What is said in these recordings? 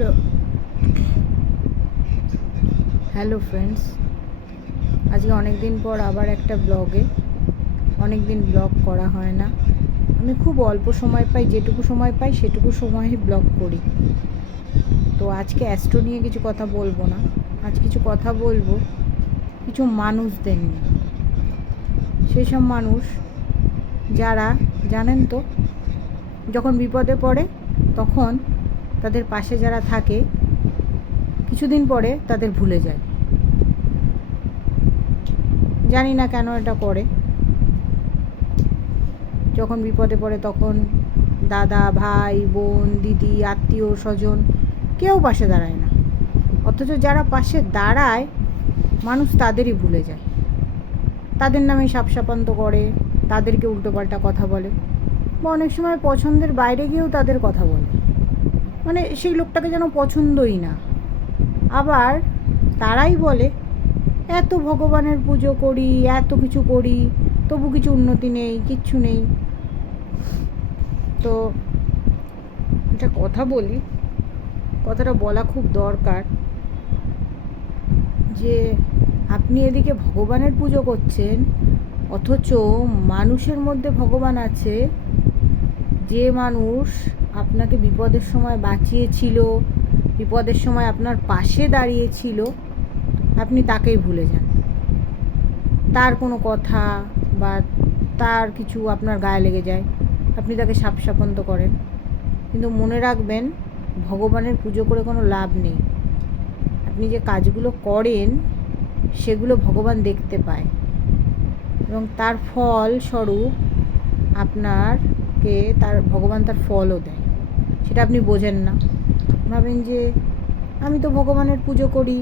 Hello hello friends, আজকে অনেক দিন পর আবার একটা ব্লগে। অনেক দিন ব্লগ করা হয় না। আমি খুব অল্প সময় পাই, যেটুকু সময় পাই সেটুকু সময়ই ব্লগ করি। তো আজকে অ্যাস্ট্রো নিয়ে কিছু কথা বলবো না, আজ কিছু কথা বলবো কিছু মানুষদের নিয়ে। সেই সব মানুষ যারা জানেন তো, যখন বিপদে পড়ে তখন তাদের পাশে যারা থাকে কিছুদিন পরে তাদের ভুলে যায়। জানি না কেন এটা করে। যখন বিপদে পড়ে তখন দাদা, ভাই, বোন, দিদি, আত্মীয় স্বজন কেউ পাশে দাঁড়ায় না, অথচ যারা পাশে দাঁড়ায় মানুষ তাদেরই ভুলে যায়। তাদের নামে সাপসাপান্ত করে, তাদেরকে উল্টোপাল্টা কথা বলে, বা অনেক সময় পছন্দের বাইরে গিয়েও তাদের কথা বলে, মানে সেই লোকটাকে যেন পছন্দই না। আবার তারাই বলে এত ভগবানের পুজো করি, এত কিছু করি, তবু কিছু উন্নতি নেই, কিচ্ছু নেই। তো একটা কথা বলি, কথাটা বলা খুব দরকার, যে আপনি এদিকে ভগবানের পুজো করছেন, অথচ মানুষের মধ্যে ভগবান আছে। যে মানুষ আপনাকে বিপদের সময় বাঁচিয়েছিল, বিপদের সময় আপনার পাশে দাঁড়িয়েছিল, আপনি তাকেই ভুলে যান। তার কোনো কথা বা তার কিছু আপনার গায়ে লেগে যায়, আপনি তাকে সাপসাপন্ত করেন। কিন্তু মনে রাখবেন, ভগবানের পুজো করে কোনো লাভ নেই। আপনি যে কাজগুলো করেন সেগুলো ভগবান দেখতে পায়, এবং তার ফল স্বরূপ আপনারকে ভগবান তার ফলও দেয়। সেটা আপনি বোঝেন না। ভাবেন যে আমি তো ভগবানের পুজো করি,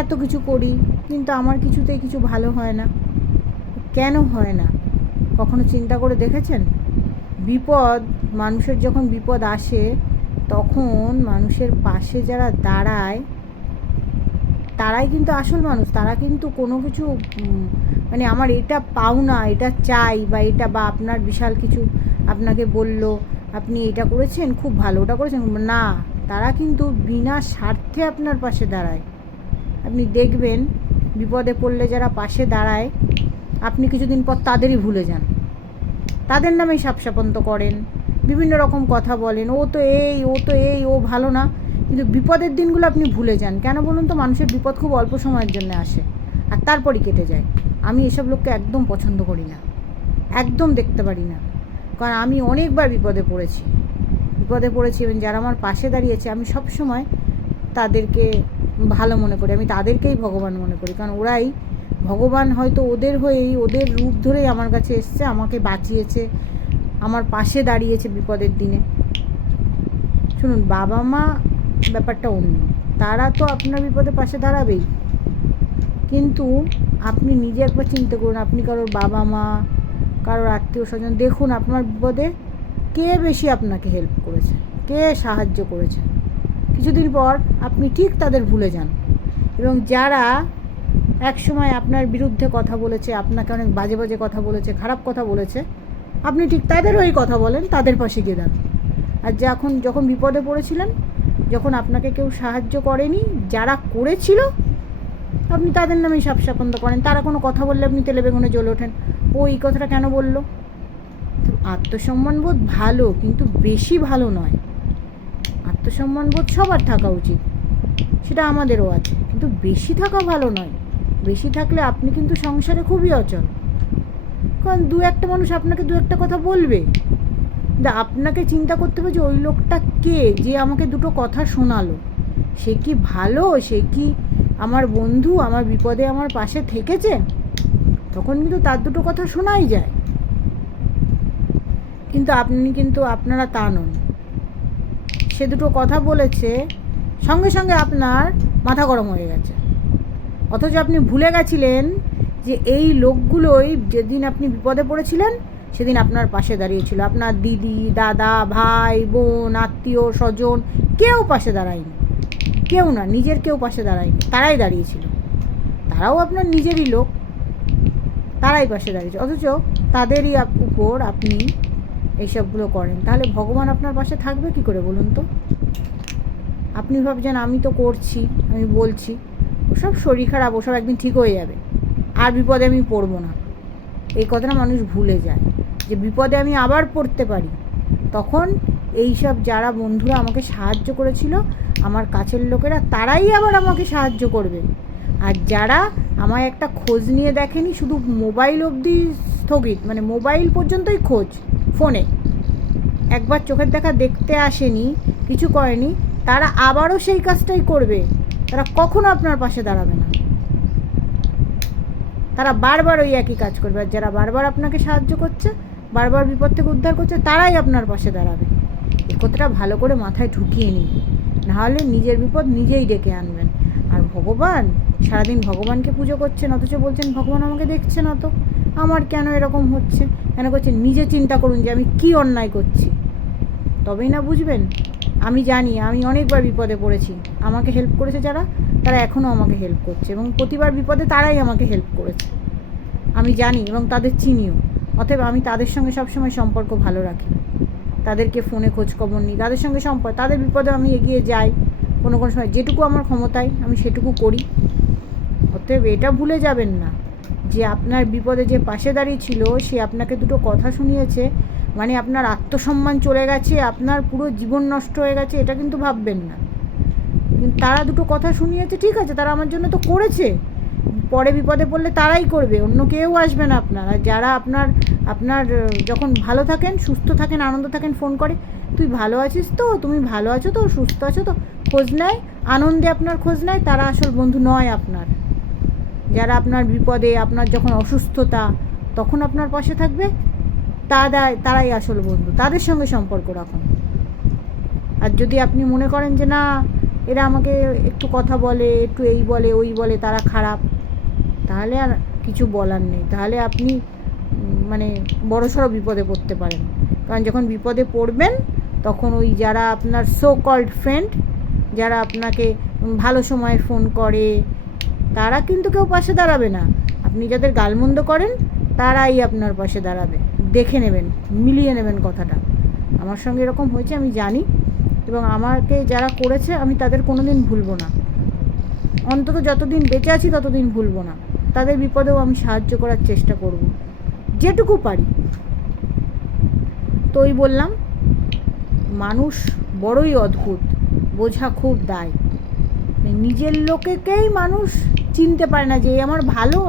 এত কিছু করি, কিন্তু আমার কিছুতেই কিছু ভালো হয় না। কেন হয় না কখনো চিন্তা করে দেখেছেন? মানুষের যখন বিপদ আসে তখন মানুষের পাশে যারা দাঁড়ায় তারাই কিন্তু আসল মানুষ। তারা কিন্তু কোনো কিছু মানে আমার এটা পাওনা, এটা চাই, বা এটা, বা আপনার বিশাল কিছু আপনাকে বলল, আপনি এটা করেছেন খুব ভালো, ওটা করেছেন না, তারা কিন্তু বিনা স্বার্থে আপনার পাশে দাঁড়ায়। আপনি দেখবেন, বিপদে পড়লে যারা পাশে দাঁড়ায় আপনি কিছুদিন পর তাদেরই ভুলে যান, তাদের নামেই সাপসাপন্ত করেন, বিভিন্ন রকম কথা বলেন, ও তো এই, ও তো এই, ও ভালো না। কিন্তু বিপদের দিনগুলো আপনি ভুলে যান। কেন বলুন তো? মানুষের বিপদ খুব অল্প সময়ের জন্য আসে আর তারপরই কেটে যায়। আমি এসব লোককে একদম পছন্দ করি না, একদম দেখতে পারি না। কারণ আমি অনেকবার বিপদে পড়েছি এবং যারা আমার পাশে দাঁড়িয়েছে আমি সব সময় তাদেরকে ভালো মনে করি, আমি তাদেরকেই ভগবান মনে করি। কারণ ওরাই ভগবান, হয়তো ওদের হয়েই, ওদের রূপ ধরেই আমার কাছে এসছে, আমাকে বাঁচিয়েছে, আমার পাশে দাঁড়িয়েছে বিপদের দিনে। শুনুন, বাবা মা ব্যাপারটা অন্য, তারা তো আপনার বিপদে পাশে দাঁড়াবেই, কিন্তু আপনি নিজে একবার চিন্তা করুন, আপনি কারোর বাবা মা, কারোর আত্মীয় স্বজন, দেখুন আপনার বিপদে কে বেশি আপনাকে হেল্প করেছে, কে সাহায্য করেছে। কিছুদিন পর আপনি ঠিক তাদের ভুলে যান, এবং যারা এক সময় আপনার বিরুদ্ধে কথা বলেছে, আপনাকে অনেক বাজে বাজে কথা বলেছে, খারাপ কথা বলেছে, আপনি ঠিক তাদের ওই কথা বলেন, তাদের পাশে গিয়ে দাঁড়ান। আর যখন বিপদে পড়েছিলেন, যখন আপনাকে কেউ সাহায্য করেনি, যারা করেছিল আপনি তাদের নামেই সাপসাপন্ত করেন। তারা কোনো কথা বললে আপনি তেলে বেগুনে জ্বলে ওঠেন, ও এই কথাটা কেন বললো। আত্মসম্মানবোধ ভালো, কিন্তু বেশি ভালো নয়। আত্মসম্মানবোধ সবার থাকা উচিত, সেটা আমাদেরও আছে, কিন্তু বেশি থাকা ভালো নয়। বেশি থাকলে আপনি কিন্তু সংসারে খুবই অচল। কারণ দু একটা মানুষ আপনাকে দু একটা কথা বলবে, আপনাকে চিন্তা করতে হবে যে ওই লোকটা কে, যে আমাকে দুটো কথা শোনালো, সে কি ভালো, সে কি আমার বন্ধু, আমার বিপদে আমার পাশে থেকেছে। তখন কিন্তু তার দুটো কথা শোনাই যায়। কিন্তু আপনারা তা নন। সে দুটো কথা বলেছে, সঙ্গে সঙ্গে আপনার মাথা গরম হয়ে গেছে, অথচ আপনি ভুলে গেছিলেন যে এই লোকগুলোই যেদিন আপনি বিপদে পড়েছিলেন সেদিন আপনার পাশে দাঁড়িয়েছিল। আপনার দিদি, দাদা, ভাই, বোন, আত্মীয় স্বজন কেউ পাশে দাঁড়ায়নি, কেউ না, নিজের কেউ পাশে দাঁড়ায়নি, তারাই দাঁড়িয়েছিল। তারাও আপনার নিজেরই লোক, তারাই পাশে দাঁড়িয়েছে, অথচ তাদেরই উপর আপনি এইসবগুলো করেন। তাহলে ভগবান আপনার পাশে থাকবে কী করে বলুন তো? আপনি ভাবছেন আমি তো করছি, আমি বলছি, ওসব শরীর খারাপ, ওসব একদিন ঠিক হয়ে যাবে, আর বিপদে আমি পড়বো না। এই কথাটা মানুষ ভুলে যায় যে বিপদে আমি আবার পড়তে পারি। তখন এইসব যারা বন্ধুরা আমাকে সাহায্য করেছিল, আমার কাছের লোকেরা, তারাই আবার আমাকে সাহায্য করবে। আর যারা আমায় একটা খোঁজ নিয়ে দেখেনি, শুধু মোবাইল অবধি স্থগিত, মানে মোবাইল পর্যন্তই খোঁজ, ফোনে একবার চোখের দেখা দেখতে আসেনি, কিছু করেনি, তারা আবারও সেই কাজটাই করবে। তারা কখনো আপনার পাশে দাঁড়াবে না, তারা বারবার ওই একই কাজ করবে। আর যারা বারবার আপনাকে সাহায্য করছে, বারবার বিপদ থেকে উদ্ধার করছে, তারাই আপনার পাশে দাঁড়াবে। এই কথাটা ভালো করে মাথায় ঢুকিয়ে নিন, নাহলে নিজের বিপদ নিজেই ডেকে আনবেন। আর ভগবান, সারাদিন ভগবানকে পুজো করছেন, অথচ বলছেন ভগবান আমাকে দেখছে না, তো আমার কেন এরকম হচ্ছে, কেন করছেন? নিজে চিন্তা করুন যে আমি কী অন্যায় করছি, তবেই না বুঝবেন। আমি জানি, আমি অনেকবার বিপদে পড়েছি, আমাকে হেল্প করেছে যারা, তারা এখনও আমাকে হেল্প করছে, এবং প্রতিবার বিপদে তারাই আমাকে হেল্প করেছে, আমি জানি, এবং তাদের চিনিও। অতএব আমি তাদের সঙ্গে সবসময় সম্পর্ক ভালো রাখি, তাদেরকে ফোনে খোঁজখবর নিই, তাদের সঙ্গে সম্পর্ক, তাদের বিপদে আমি এগিয়ে যাই, কোনো কোনো সময় যেটুকু আমার ক্ষমতায় আমি সেটুকু করি। অতএব এটা ভুলে যাবেন না যে আপনার বিপদে যে পাশে দাঁড়িয়েছিল, সে আপনাকে দুটো কথা শুনিয়েছে, মানে আপনার আত্মসম্মান চলে গেছে, আপনার পুরো জীবন নষ্ট হয়ে গেছে, এটা কিন্তু ভাববেন না। কিন্তু তারা দুটো কথা শুনিয়েছে, ঠিক আছে, তারা আমার জন্য তো করেছে, পরে বিপদে পড়লে তারাই করবে, অন্য কেউ আসবে না আপনার। আর যারা আপনার যখন ভালো থাকেন, সুস্থ থাকেন, আনন্দ থাকেন, ফোন করে, তুই ভালো আছিস তো, তুমি ভালো আছো তো, সুস্থ আছো তো, খোঁজ নেয়, আনন্দে আপনার খোঁজ নেয়, তারা আসল বন্ধু নয় আপনার। যারা আপনার বিপদে, আপনার যখন অসুস্থতা, তখন আপনার পাশে থাকবে, তারাই আসল বন্ধু, তাদের সঙ্গে সম্পর্ক রাখুন। আর যদি আপনি মনে করেন যে না, এরা আমাকে একটু কথা বলে, একটু এই বলে ওই বলে, তারা খারাপ, তাহলে আর কিছু বলার নেই, তাহলে আপনি মানে বড়সড় বিপদে পড়তে পারেন। কারণ যখন বিপদে পড়বেন, তখন ওই যারা আপনার সো কল্ড ফ্রেন্ড, যারা আপনাকে ভালো সময় ফোন করে, তারা কিন্তু কেউ পাশে দাঁড়াবে না। আপনি যাদের গালমন্দ করেন, তারাই আপনার পাশে দাঁড়াবে। দেখে নেবেন, মিলিয়ে নেবেন কথাটা। আমার সঙ্গে এরকম হয়েছে, আমি জানি, এবং আমাকে যারা করেছে আমি তাদের কোনো দিন ভুলবো না, অন্তত যতদিন বেঁচে আছি ততদিন ভুলবো না। তাদের বিপদেও আমি সাহায্য করার চেষ্টা করব, যেটুকু পারি। তো ওই বললাম, মানুষ বড়ই অদ্ভুত, বোঝা খুব দায়। নিজের লোকেকেই মানুষ চিনতে পারে না যে আমার ভালো,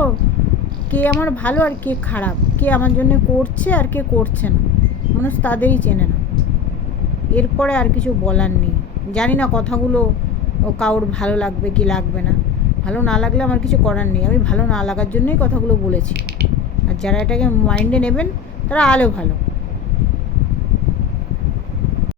কে আমার ভালো আর কে খারাপ, কে আমার জন্য করছে আর কে করছে না, মানুষ তাদেরই চেনে না। এরপরে আর কিছু বলার নেই। জানি না কথাগুলো কারোর ভালো লাগবে কি লাগবে না, ভালো না লাগলে আমার কিছু করার নেই, আমি ভালো না লাগার জন্যই কথাগুলো বলেছি। আর যারা এটাকে মাইন্ডে নেবেন, তারা আলো ভালো।